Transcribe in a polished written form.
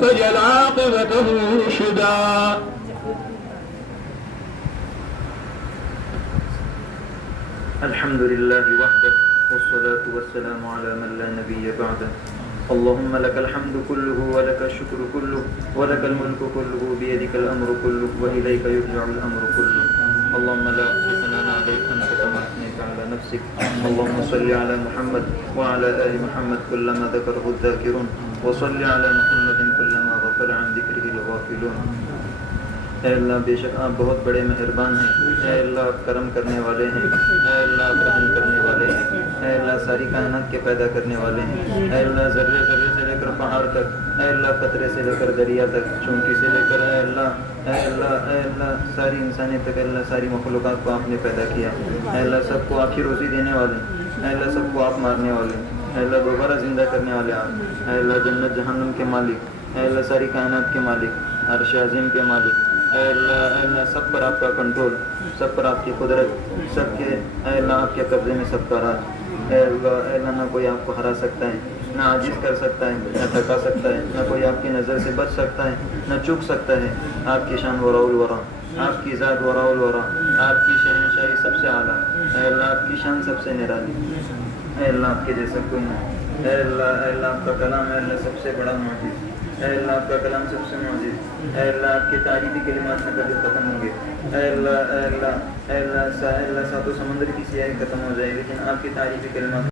فاجعل عاقبته رشدا. الحمد لله وحده والصلاة والسلام على من لا نبي بعده. اللهم لك الحمد كله ولك الشكر كله ولك الملك كله بيدك الأمر كله وإليك يرجع الأمر كله. اللهم لا أحصي ثناء عليك أنت كما أثنيت على نفسك. اللهم صل على محمد وعلى آل محمد كلما ذكره الذاكرون وصل على محمد كلما غفل عن ذكره الغافلون. اے اللہ بے شک آپ بہت بڑے مہربان ہیں. اے اللہ آپ کرم کرنے والے ہیں. اے اللہ آپ رحم کرنے والے ہیں. اے اللہ ساری کائنات کے پیدا کرنے والے ہیں. اے اللہ ذرے ذرے سے لے کر پہاڑ تک، اے اللہ قطرے سے لے کر دریا تک، چونٹی سے لے کر اے اللہ اے اللہ اے اللہ ساری انسانیت تک، اے اللہ ساری مخلوقات کو آپ نے پیدا کیا. اے اللہ سب کو آپ ہی روزی دینے والے ہیں. اے اللہ سب کو آپ مارنے والے ہیں. اے اللہ دوبارہ زندہ کرنے والے آپ. اے اللہ جنت جہنم کے مالک، اے اللہ ساری کائنات کے مالک، عرش عظیم کے مالک. اے اللہ سب پر آپ کا کنٹرول، سب پر آپ کی قدرت، سب کے اے اللہ آپ کے قبضے میں سب کا راج. اے اللہ نہ کوئی آپ کو ہرا سکتا ہے، نہ عاجز کر سکتا ہے، نہ تھکا سکتا ہے، نہ کوئی آپ کی نظر سے بچ سکتا ہے، نہ چوک سکتا ہے. آپ کی شان وراء الورا، آپ کی ذات وراء الورا، آپ کی شہنشاہی سب سے اعلیٰ. اے اللہ آپ کی شان سب سے نرالی. اے اللہ آپ کے جیسا کوئی نہیں. اے اللہ آپ کا کلام ہے اللہ سب سے بڑا معجز. اے اللہ آپ کا کلام سب سے معجز. اے اللہ آپ کی تعریفی کلمات نہ کبھی ختم ہوں گے. اے اللہ اے اللہ اے اللہ ساتوں سمندر کی سیاہی ختم ہو جائے گی لیکن آپ کی تعریفی کلمات